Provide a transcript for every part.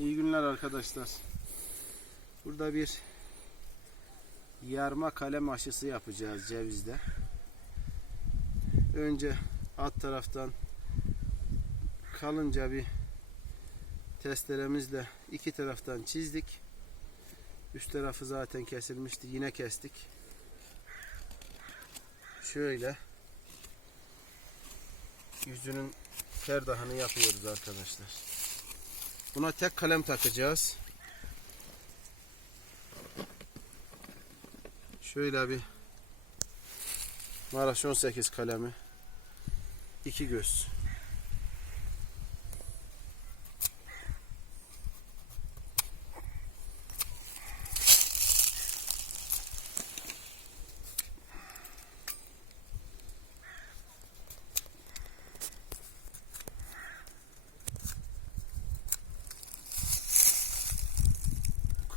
İyi günler arkadaşlar. Burada bir yarma kalem aşısı yapacağız cevizde. Önce alt taraftan kalınca bir testeremizle iki taraftan çizdik. Üst tarafı zaten kesilmişti. Yine kestik. Şöyle yüzünün kerdahını yapıyoruz arkadaşlar. Buna tek kalem takacağız. Şöyle bir Maraş 18 kalemi. iki göz.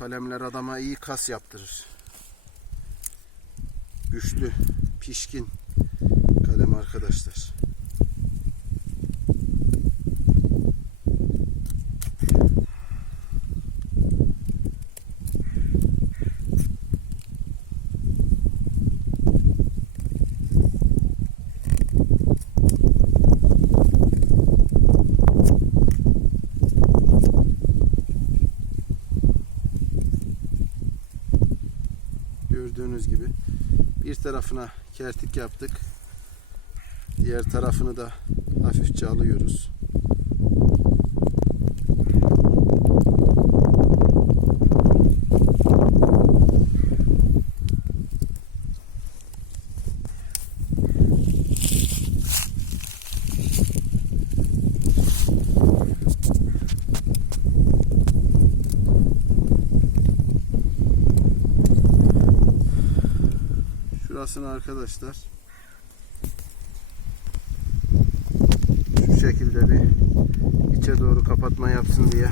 Kalemler adama iyi kas yaptırır. Güçlü, pişkin kalem arkadaşlar. Gördüğünüz gibi bir tarafına kertik yaptık. Diğer tarafını da hafifçe alıyoruz. Şurasını arkadaşlar şu şekilde bir içe doğru kapatma yapsın diye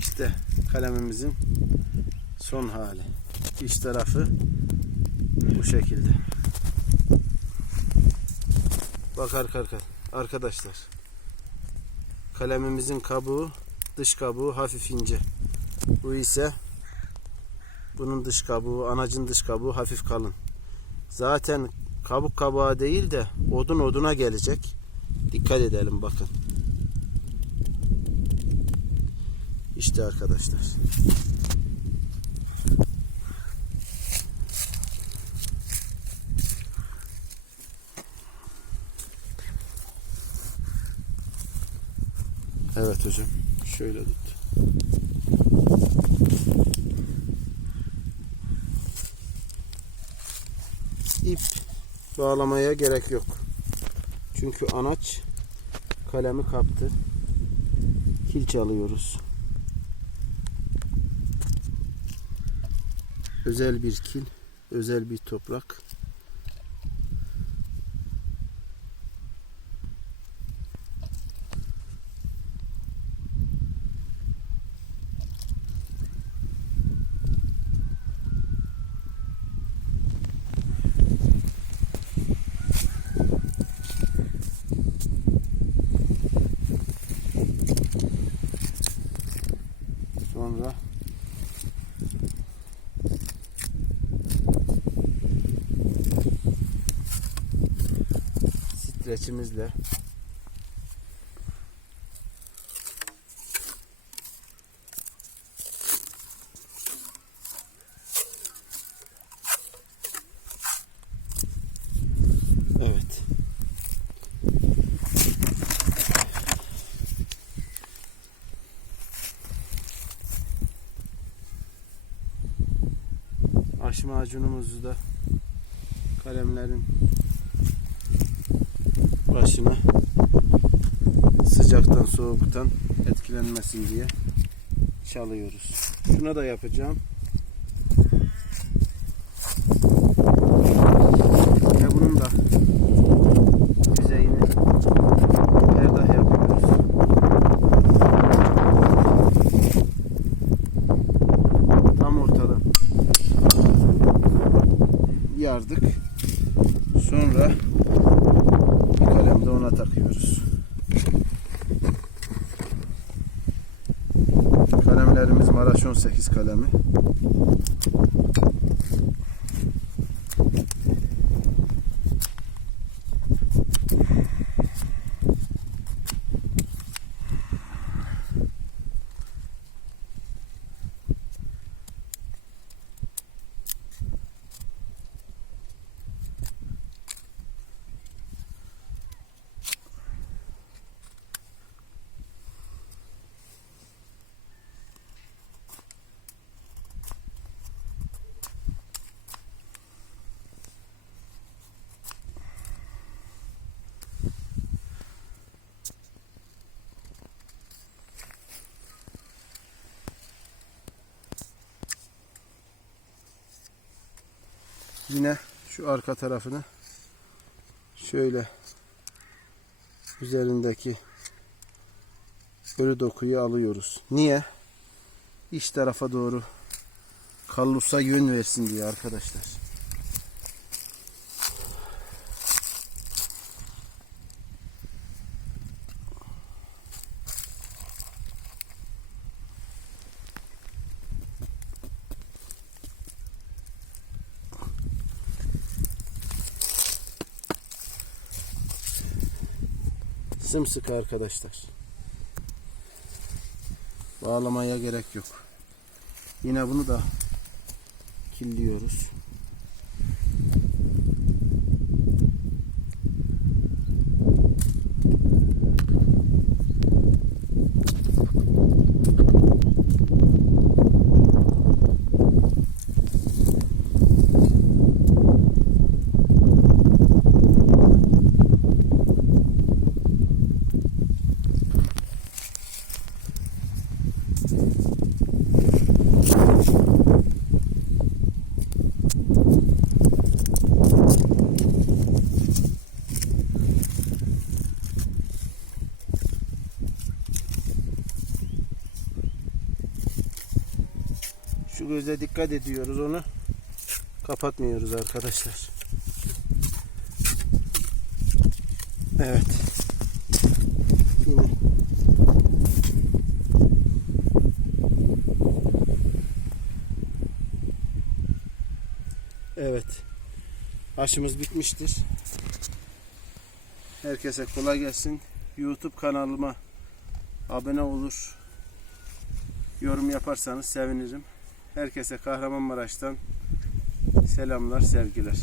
işte kalemimizin son hali. İç tarafı bu şekilde. Bak arkadaşlar, arkadaşlar. Kalemimizin kabuğu, dış kabuğu hafif ince. Bu ise bunun dış kabuğu, anacın dış kabuğu hafif kalın. Zaten kabuk kabuğa değil de odun oduna gelecek. Dikkat edelim bakın. İşte arkadaşlar. Evet. Şöyle tut. İp bağlamaya gerek yok. Çünkü anaç kalemi kaptı. Kil çalıyoruz. Özel bir kil, özel bir toprak. Sonra streçimizle Evet. Aş macunumuzu da kalemlerin başına sıcaktan soğuktan etkilenmesin diye çalıyoruz. Şuna da yapacağım. Ve bunun da yüzeyini perdah yapıyoruz. Tam ortada yardık. Sonra ona takıyoruz. Kalemlerimiz Maraş 18 kalemi. Yine şu arka tarafını şöyle üzerindeki ölü dokuyu alıyoruz. Niye? İç tarafa doğru kallusa yön versin diye arkadaşlar. Sımsıkı arkadaşlar. Bağlamaya gerek yok. Yine bunu da killiyoruz. Şu göze dikkat ediyoruz onu. Kapatmıyoruz arkadaşlar. Evet. Yine. Evet. Aşımız bitmiştir. Herkese kolay gelsin. YouTube kanalıma abone olur. Yorum yaparsanız sevinirim. Herkese Kahramanmaraş'tan selamlar, sevgiler.